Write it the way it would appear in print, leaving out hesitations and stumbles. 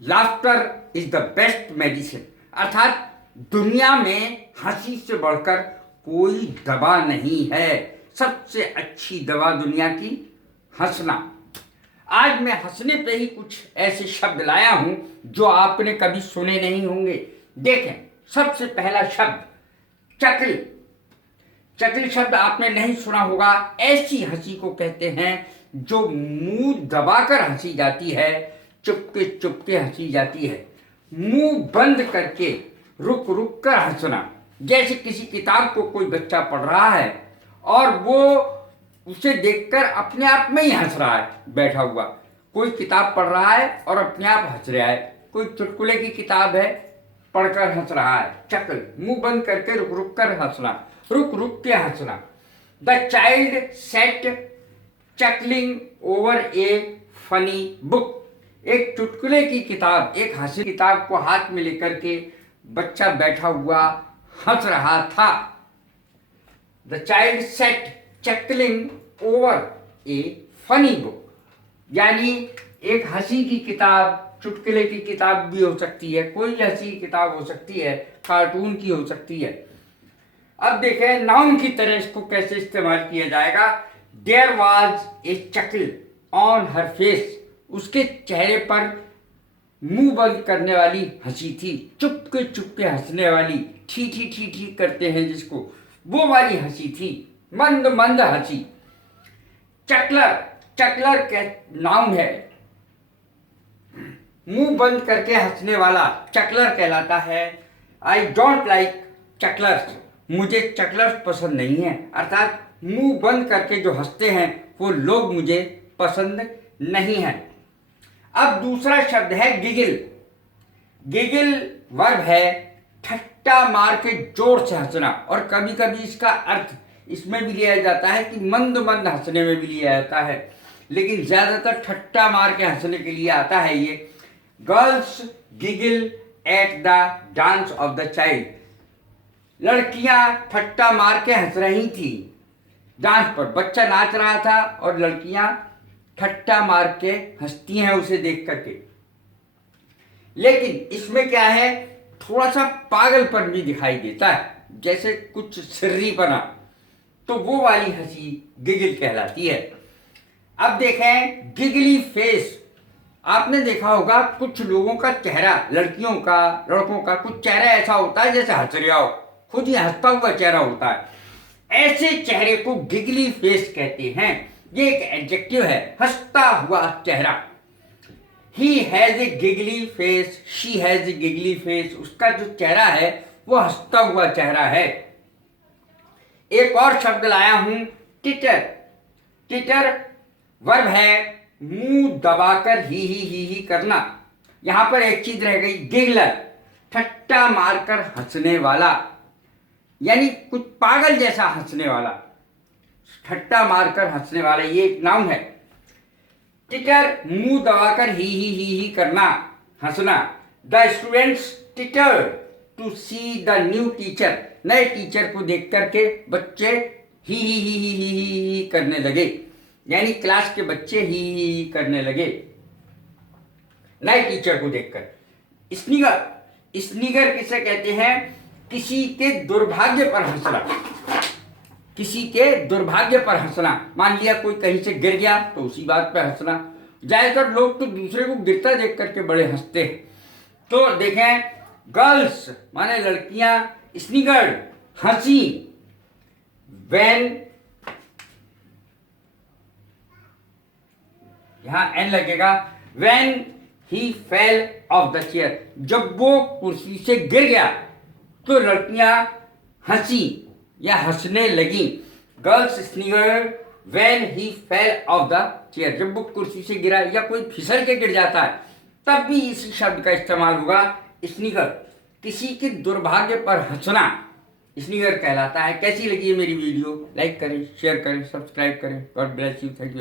Laughter is the best medicine, अर्थात दुनिया में हंसी से बढ़कर कोई दवा नहीं है। सबसे अच्छी दवा दुनिया की हंसना। आज मैं हंसने पे ही कुछ ऐसे शब्द लाया हूं जो आपने कभी सुने नहीं होंगे। देखें, सबसे पहला शब्द चकल। चकल शब्द आपने नहीं सुना होगा। ऐसी हंसी को कहते हैं जो मुंह दबाकर हंसी जाती है, चुपके चुपके हंसी जाती है, मुंह बंद करके रुक रुक कर हंसना। जैसे किसी किताब को कोई बच्चा पढ़ रहा है और वो उसे देखकर अपने आप में ही हंस रहा है, बैठा हुआ कोई किताब पढ़ रहा है और अपने आप हंस रहा है। कोई चुटकुले की किताब है, पढ़कर हंस रहा है। चकल, मुंह बंद करके रुक रुक कर हंसना, रुक रुक के हंसना। The child set चकलिंग over A funny book. एक चुटकुले की किताब, एक हंसी किताब को हाथ में लेकर के बच्चा बैठा हुआ हंस रहा था। The child set चकलिंग over A funny book, यानी एक हंसी की किताब, चुटकुले की किताब भी हो सकती है, कोई हंसी की किताब हो सकती है, कार्टून की हो सकती है। अब देखें नाउन की तरह इसको कैसे इस्तेमाल किया जाएगा। There was a chuckle on her face. उसके चेहरे पर मुंह बंद करने वाली हंसी थी, चुपके चुपके हंसने वाली, ठी ठी ठी ठी करते हैं जिसको, वो वाली हंसी थी, मंद मंद हंसी। चकलर, चकलर के नाउन है, मुंह बंद करके हंसने वाला चकलर कहलाता है। I don't like chucklers. मुझे चकलर्स पसंद नहीं है, अर्थात मुंह बंद करके जो हंसते हैं वो लोग मुझे पसंद नहीं है। अब दूसरा शब्द है गिगिल। गिगिल वर्ब है ठट्टा मार के जोर से हंसना, और कभी कभी इसका अर्थ इसमें भी लिया जाता है कि मंद मंद हंसने में भी लिया जाता है, लेकिन ज्यादातर ठट्टा मार के हंसने के लिए आता है ये। Girls giggle at the dance of the child. लड़कियां ठट्टा मार के हंस रही थी डांस पर, बच्चा नाच रहा था और लड़कियां ठट्टा मार के हंसती हैं उसे देख करके। लेकिन इसमें क्या है, थोड़ा सा पागलपन भी दिखाई देता है, जैसे कुछ सिर्रीपना, तो वो वाली हंसी गिगिल कहलाती है। अब देखें गिगली फेस। आपने देखा होगा कुछ लोगों का चेहरा, लड़कियों का, लड़कों का कुछ चेहरा ऐसा होता है जैसे हंस रहा हो, खुद ही हंसता हुआ चेहरा होता है। ऐसे चेहरे को गिगली फेस कहते हैं। ये एक एडजेक्टिव है, हंसता हुआ चेहरा। He has a giggly face, she has a giggly face. उसका जो चेहरा है वो हंसता हुआ चेहरा है। एक और शब्द लाया हूं, टिटर। टिटर वर्ब है मुंह दबाकर ही करना। यहां पर एक चीज रह गई, गिगलर, ठट्टा मारकर हंसने वाला, यानी कुछ पागल जैसा हंसने वाला, ठट्टा मारकर हंसने वाला, ये एक नाउन है। टिटर मुंह दबाकर ही करना, हंसना। The students titter to see the new teacher. नए टीचर को देख करके बच्चे ही करने लगे, यानी क्लास के बच्चे ही करने लगे नए टीचर को देखकर। स्निगर, स्निगर किसे कहते हैं, किसी के दुर्भाग्य पर हंसना, किसी के दुर्भाग्य पर हंसना। मान लिया कोई कहीं से गिर गया तो उसी बात पर हंसना। ज्यादातर लोग तो दूसरे को गिरता देख करके बड़े हंसते हैं। तो देखें, गर्ल्स माने लड़कियां, स्निगर हंसी, व्हेन, यहां एन लगेगा, when he fell off the chair. जब वो कुर्सी से गिर गया तो लड़कियां हंसी या हंसने लगी। Girls स्निगर when he fell off the chair. जब वो कुर्सी से गिरा या कोई फिसल के गिर जाता है तब भी इस शब्द का इस्तेमाल होगा, स्निगर। किसी के दुर्भाग्य पर हंसना स्निगर कहलाता है। कैसी लगी है मेरी वीडियो? लाइक करें, शेयर करें, सब्सक्राइब करें। God bless you, thank you.